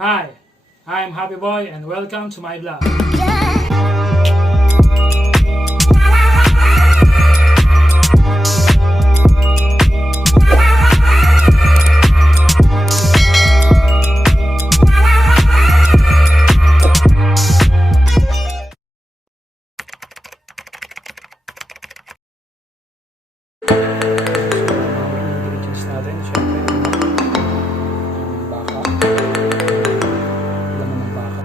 Hi, I'm Happyboy and welcome to my vlog. Ingredients natin, syempre. Baka. Laman ng baka.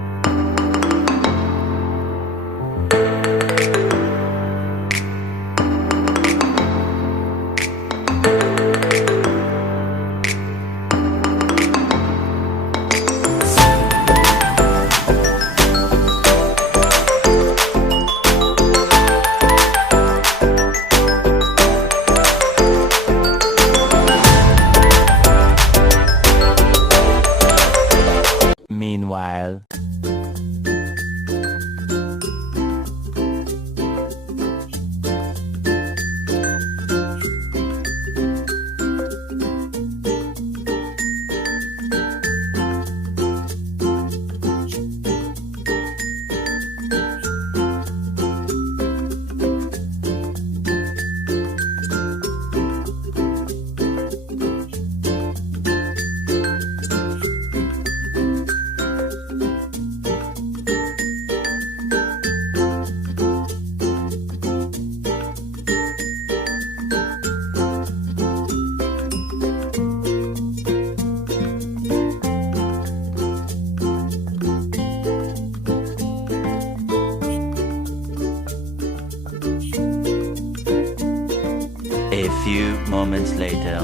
Meanwhile, a few moments later.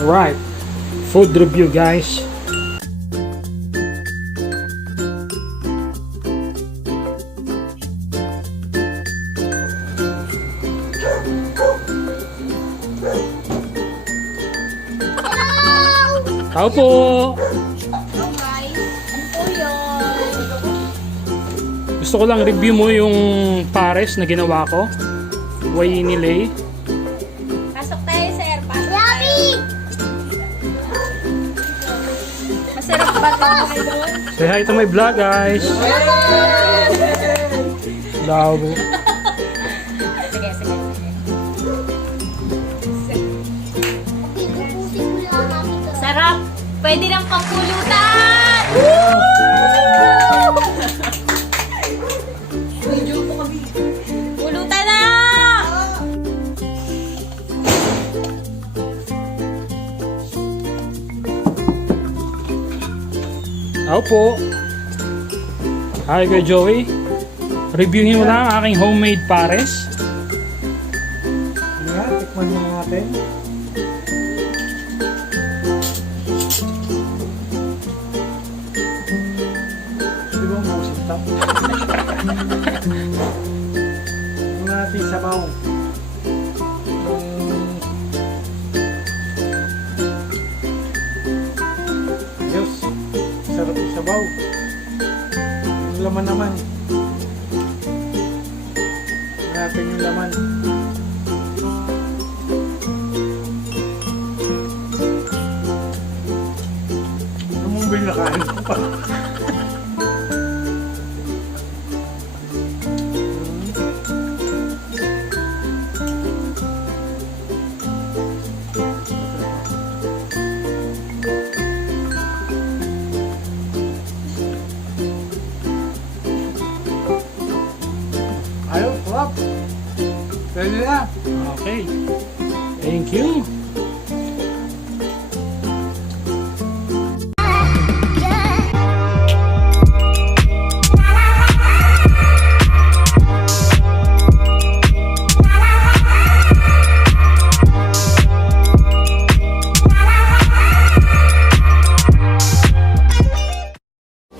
Alright, food review guys. Tao po! Hello guys, ano po yun? Gusto ko lang review mo yung pares na ginawa ko. Way nilay. Pasok tayo sir, pasok tayo. Masarap ba ito kayo doon? Say hi to my vlog guys. Love. Sige, sige. Pwede ng pangpulutan! Pulutan na! Ako po. Hi, Kuya Joey. Reviewin mo na ang aking homemade pares. Nga, tikman mo natin. Di ba mausap ito? Ang natin sabaw. Diyos, sarap yung sabaw. Yung laman naman. Tingnan natin yung laman. Bigla kain ko pa. Ayaw, sarap. Pwede na. Okay. Thank you.